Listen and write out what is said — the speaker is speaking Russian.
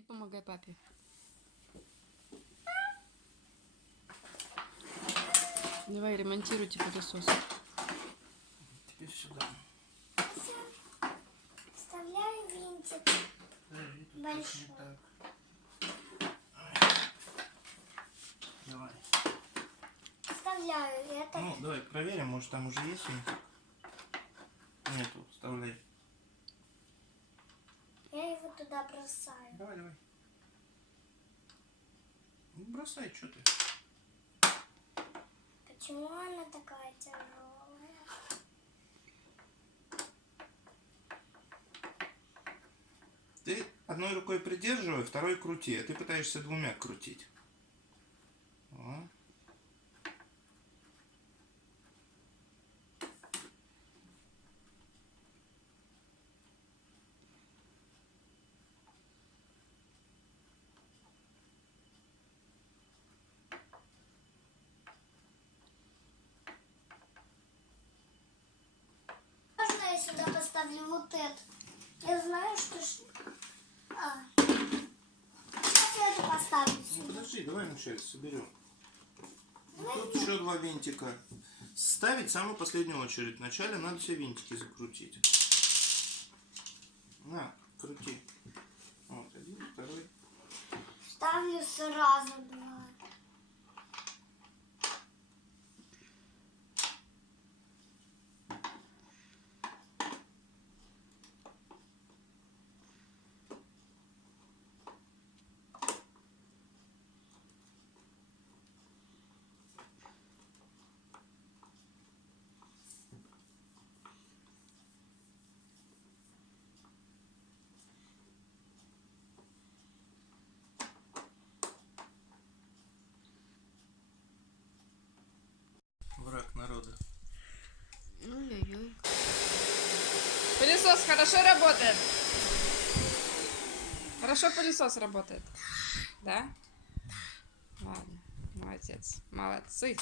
Иди помогай папе. Давай, ремонтируйте пылесос. Теперь сюда. Вставляю винтик. Большой. Давай. Вставляю это. Ну, давай проверим, может там уже есть винтик. Нету, вставляй. Я его туда бросаю. Давай. Ну, бросай, что ты. Почему она такая тяжелая? Ты одной рукой придерживай, второй крути, а ты пытаешься двумя крутить. О. Можно я сюда поставлю вот это? Я знаю, что... Сейчас я это поставлю Ну сюда. подожди, давай мы сейчас соберем. Тут еще два винтика. Ставить в самую последнюю очередь. Вначале надо все винтики закрутить. На, крути. Вот, один, второй. Ставлю сразу два. Враг народа. Ой-ой-ой. Пылесос хорошо работает? Хорошо пылесос работает? Да? Ладно, молодец. Молодцы.